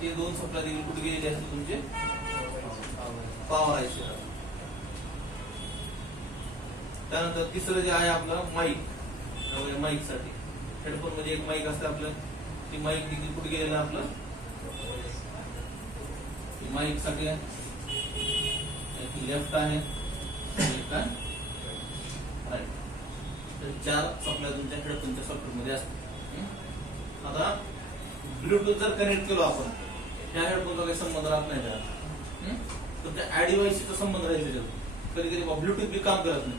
ते दोन सप्लाय देखील कुठे गेलेले असतील तुमचे पॉवर आयसी. त्यानंतर तिसरं जे आहे आपलं माईक. माईक साठी हेडफोन मध्ये एक माईक असतं आपलं, ती माईक देखील कुठे गेलेलं आपलं माईक साठी लेफ्ट आहे काय राईट. तर 4 सप्लाय तुमच्या हेडफोनच्या सॉफ्टवेअर मध्ये असतात. आता ब्लूटूथ जर कनेक्ट केलो आपण, त्या हेडफोनचा काही संबंध राहत नाही त्याला, तर त्या ऍडिवाइसचा संबंध राहील त्याच्यात. कधी कधी ब्लूटूथ बी काम करत नाही,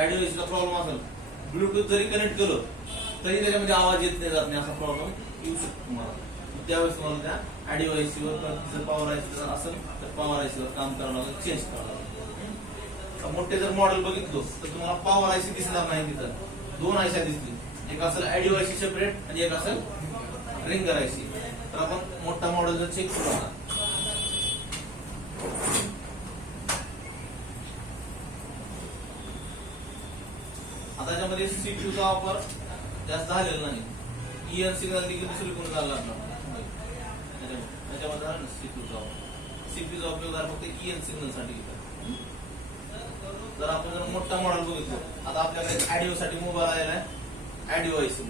ऍडिवाइसचा प्रॉब्लेम असेल, ब्लूटूथ जरी कनेक्ट केलं तरी त्याच्यामध्ये आवाज येत नाही, जात नाही, असा प्रॉब्लेम येऊ शकतो तुम्हाला. त्यावेळेस तुम्हाला त्या ऍडिवाइसवर जर पॉवर आयसी जर असेल तर पॉवर आयसीवर काम करावं लागेल, चेंज करावं लागेल. मोठे जर मॉडेल बघितलो तर तुम्हाला पॉवर आयसी दिसणार नाही, तिथं 2 आयसी दिसतील. एक असेल ऍडिवाइसी सेपरेट आणि एक असेल रिंगर आयसी. तर आपण मोठा मॉडेल जर चेक करू आता, त्याच्यामध्ये सीपीयूचा वापर जास्त झालेला नाही. EN सिग्नल देखील दुसरी कोण झाला त्याच्यामध्ये झाला ना सीपीयूचा वापर. सीपीयूचा उपयोग झाला फक्त EN सिग्नल साठी. जर आपण जर मोठा मॉडेल बघितलो, आता आपल्याकडे ऑडिओ साठी मोबाईल आलेला आहे ऑडिओ आयसी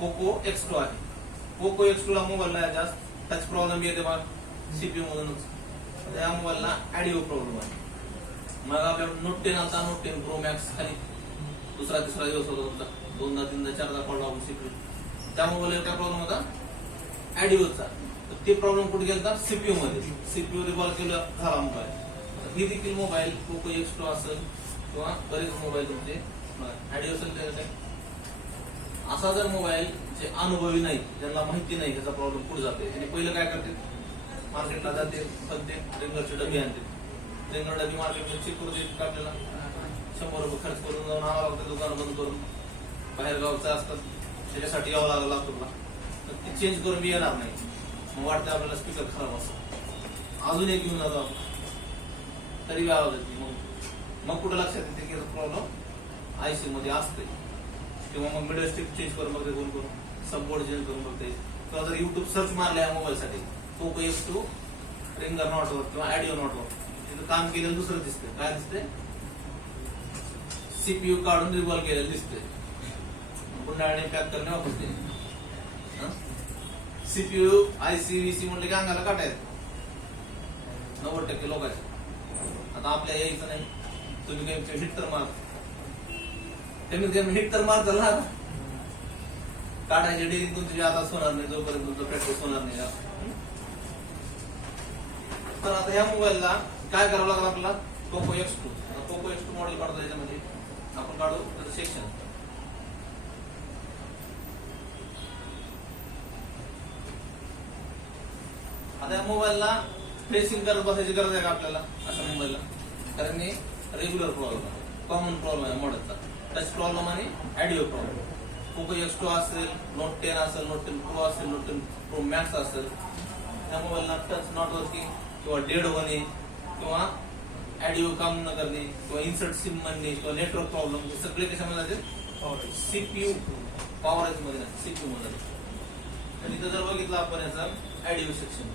पोको X2 आहे. पोको X2 ला मोबाईलला जास्त टच प्रॉब्लेम येते बघा सीपीयू मधूनच. त्या मोबाईलला ऑडिओ प्रॉब्लेम आहे. मग आपल्या नोट 10 आता नोट 10 प्रो मॅक्स खाली दुसरा तिसरा दिवस होता तुमचा, 2दा 3दा 4दा कॉल लागून सीपीयू. त्या मोबाईलला काय प्रॉब्लेम होता ऑडिओचा. तर ते प्रॉब्लेम कुठे गेला सीपीयू मध्ये. सीपीयू रिकॉल केला झाला मोबाईल. ही देखील मोबाईल पोको X2 असेल किंवा बरेच मोबाईल तुमचे ऑडिओ असेल. असा जर मोबाईल जे अनुभवी नाही, ज्यांना माहिती नाही त्याचा प्रॉब्लेम कुठे जाते, त्यांनी पहिलं काय करते, मार्केटला जाते, रिंगरची डबी आणते. रिंगर डबी मार्केटमध्ये चेक करू देत आपल्याला, 100 रुपये खर्च करून जाऊन आणावं लागतं, दुकान बंद करून. बाहेर गावचं असतात त्याच्यासाठी यावं लागलं लातूरला, तर ते चेंज करून मी येणार नाही. मग वाटतं आपल्याला स्पीकर खराब असतो, अजून एक घेऊन जातो आपण, तरी आवाज येते. मग कुठं लक्षात येते की प्रॉब्लेम आयसी मध्ये असते. किंवा मग मिडल स्टिक चेंज करून बघते, कोण करून सबबोर्ड चेंज करून बघते. किंवा जर युट्यूब सर्च मारले या मोबाईल साठी पोको X2 रिंगर नॉटवर्क किंवा ऑडिओ नॉटवर्क, तिथं काम केलेलं दुसरं दिसते. काय दिसते, सीपीयू काढून रिव्हॉल्व केलेलं दिसते. गुंडाळणे पॅक करणे वापरते. सीपीयू आयसी VC म्हणले की अंगाला काटा येत 90% लोकांचे. आता आपल्या यायचं नाही, तुम्ही काही हिट तर मार, हिट तर मार झाला काढायची डेली तुमची आताच होणार नाही जोपर्यंत तुमचं प्रॅक्टिस होणार नाही. तर आता या मोबाईलला काय करावं लागलं आपल्याला, Poco X2. Poco X2 model काढतो, याच्यामध्ये आपण काढू त्याचं सेक्शन. आता या मोबाईलला फेसिंग करत बसायची गरज आहे का आपल्याला अशा मोबाईलला, कारण हे रेग्युलर प्रॉब्लेम आहे, कॉमन प्रॉब्लेम आहे मॉडेलचा. टच प्रॉब्लेम आणि ऑडिओ प्रॉब्लेम. पोको X2 असेल, नोट 10 असेल, नोट 10 प्रो असेल, नोट 10 प्रो मॅक्स असेल, त्या मोबाईलला टच नॉट वर्किंग किंवा डेड होणे किंवा ऑडिओ काम न करणे किंवा इन्सर्ट सिम म्हणणे किंवा नेटवर्क प्रॉब्लेम, हे सगळे कशामध्ये जाते सीपीयू पॉवर मध्ये सीपीयू मध्ये. तर इथं जर बघितलं आपण याचा ऑडिओ सेक्शन,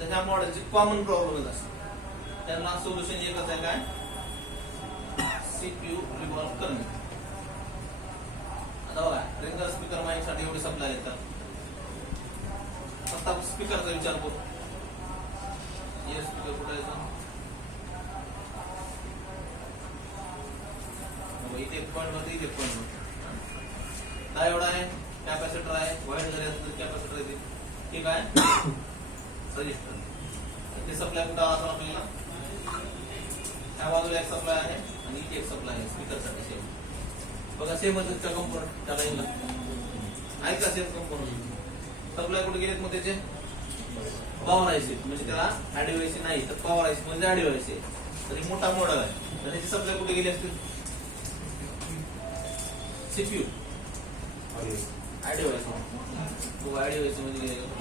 तर ह्या मॉडेलचे कॉमन प्रॉब्लेम असतात. त्यांना सोल्युशन एकच आहे, काय सीपीयू रिव्हॉल्व करणे. आता बघा रिंगर स्पीकर माईक साठी एवढे सप्लाय येतात. आता स्पीकरचा विचार करू, हे स्पीकर कुठे येतो, इथे एक पॉईंट होते, इथे पॉईंट होते. डायोड आहे, कॅपॅसिटर आहे, वाईड जरी असलं कॅपॅसिटर येते, ठीक आहे. रजिस्टर ते सप्लाय कुठं आला आपल्याला, त्या बाजूला एक सप्लाय आहे आणि इथे एक सप्लाय आहे स्पीकरसाठी. सेम बघा, सेमच कंपोनंट त्या लाईनला आहे का, सेम कंपोनंट. सप्लाय कुठे गेलेत मग त्याचे पॉवर आयसी, म्हणजे त्याला ऑडिओ आयसी नाही तर पॉवर आयसी म्हणजे ऑडिओ आयसी. तरी मोठा मॉडेल आहे, तर त्याची सप्लाय कुठे गेली असतील, सीपीयू ऑडिओ आयसी. तो ऑडिओ आयसी मध्ये गेले.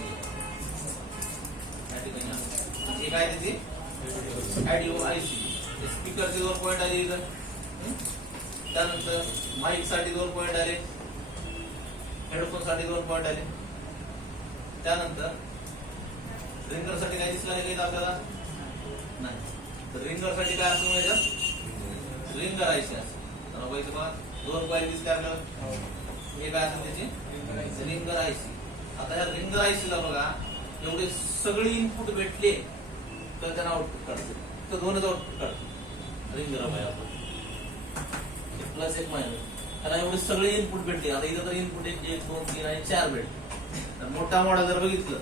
काय त्याची ऑडिओ आयसी. स्पीकरचे 2 पॉईंट आहे इथं, त्यानंतर माईक साठी 2 पॉईंट आले, हेडफोन साठी 2 पॉईंट आले. त्यानंतर रिंगर साठी काय दिसलं नाही आपल्याला नाही. तर रिंगर साठी काय असं म्हणजे रिंगर आयसी असं तर बघायचं बघा 2 कॉईल दिसते आपल्याला. हे काय असं त्याची रिंगर आयसी. आता या रिंगर आयसीला बघा एवढे सगळे इनपुट भेटले तर त्यांना आउटपुट काढते. तर 2च आउटपुट काढतो रिंगर बाय आपण प्लस 1 मायनस. त्याला एवढे सगळे इनपुट भेटले. आता इथं तर इनपुट 1 2 3 आणि 4 भेटले. तर मोठा मॉडेल जर बघितलं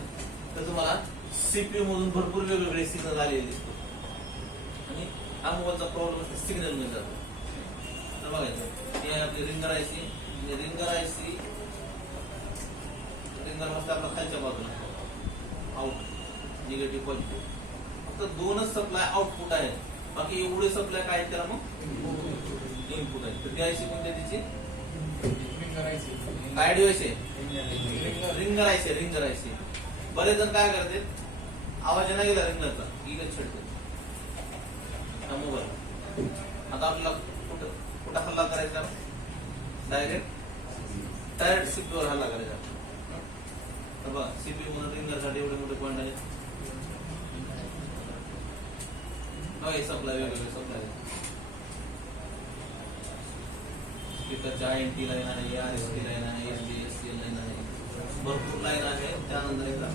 तर तुम्हाला सीपीयू मधून भरपूर वेगवेगळे सिग्नल आलेले दिसतो आणि हा मोबाईलचा प्रॉब्लेम सिग्नल मध्ये जातो. तर बघायचं हे आपली रिंगर आयसी. रिंगर आयसी रिंगर मस्त आपला खालच्या बाजूला आउट निगेटिव्ह पॉझिटिव्ह. फक्त 2च सप्लाय आउटपुट आहे. बाकी एवढे सप्लाय काय त्याला मग इनपुट आहे. तर ती आयसी कोणती त्याची काय डिव्हाइस आहे रिंगर आयसी. रिंगर आयसी बरेच जण काय करते आवाज नाही गेला रिंगरचा इगत छेडते मोबाईल. आता आपल्याला कुठं हल्ला करायचा डायरेक्ट सीपीयूवर हल्ला करायचा. तर बघा सीपीयू म्हणून रिंगर साठी एवढे मोठे पॉईंट आले. सप्लाय वेगवेगळे सप्लाय स्पीकरच्या INT लाईन आहे, RST लाईन आहे, SBSC लाईन आहे, भरपूर लाईन आहे. त्यानंतर एकदा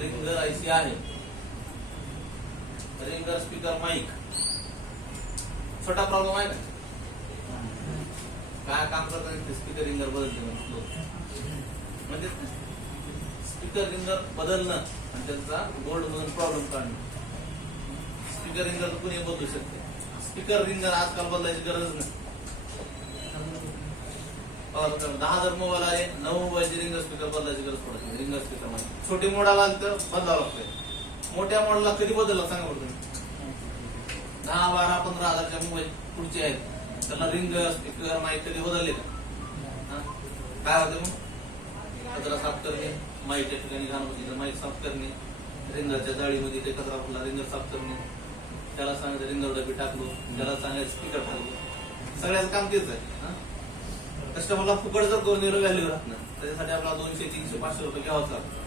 रिंगर आयसी आहे. रिंगर स्पीकर माईक छोटा प्रॉब्लेम आहे का काय काम करतात स्पीकर रिंगर बदलते म्हणजे स्पीकर रिंगर बदलणं आणि त्यांचा गोल्ड मधून प्रॉब्लेम काढणं. स्पीकर रिंगर कुणी बदलू शकते. स्पीकर रिंगर आजकाल बदलायची गरज नाही. 10,000 मोबाईल आले 9 मोबाईलची रिंगर स्पीकर बदलायची गरज पडत नाही. रिंगर स्पीकर मध्ये छोटे मॉडेल आले तर बदलावं लागतंय. मोठ्या मॉडेलला कधी बदलला सांगा बरं तुम्ही. 10, 12, 15,000च्या मोबाईल पुढचे आहेत त्यांना रिंगर स्पीकर माईक कधी बदलले का काय होते मग कचरा साफ करणे माईकच्या ठिकाणी घाण होती तर माईक साफ करणे. रिंगरच्या जाळीमध्ये ते कचरा फुटला रिंगर साफ करणे. त्याला सांगायचं रिंगर डबी टाकलो त्याला सांगायचं स्पीकर टाकलो. सगळ्याचं काम तेच आहे. कस्टमरला फुकट जर 2 व्हॅल्यू राहत नाही त्याच्यासाठी आपल्याला 200, 300, 500 रुपये घ्यावाच लागतो.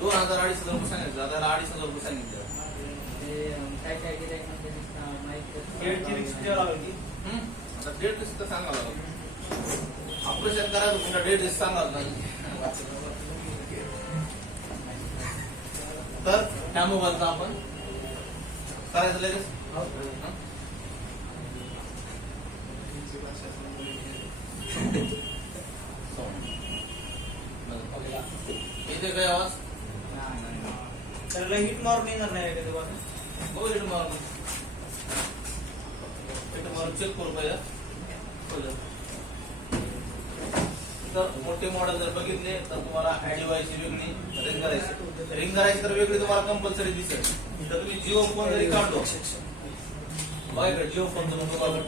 2,000, 2,500 रुपये सांगितलं. आता 2,500 रुपये सांगितलं. आता डेट लिस्ट सांगावं लागलं. ऑपरेशन करायचं पुन्हा डेट लिस्ट सांगावं लागलं. तर त्या मोबाईलचा आपण करायचं लगेच. येते काय आवाज त्याला हिट मारून येणार नाही का तेव्हा हो हिट मारून चेक करू पहिला. तर मोठे मॉडेल जर बघितले तर तुम्हाला ऍडिओ आयसी वेगळी रिंगर आयसी तर वेगळी तुम्हाला कंपल्सरी दिसेल. तर तुम्ही जिओ फोन जरी काढलो बघा इकडे जिओ फोन तुम्हाला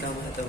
काम होतं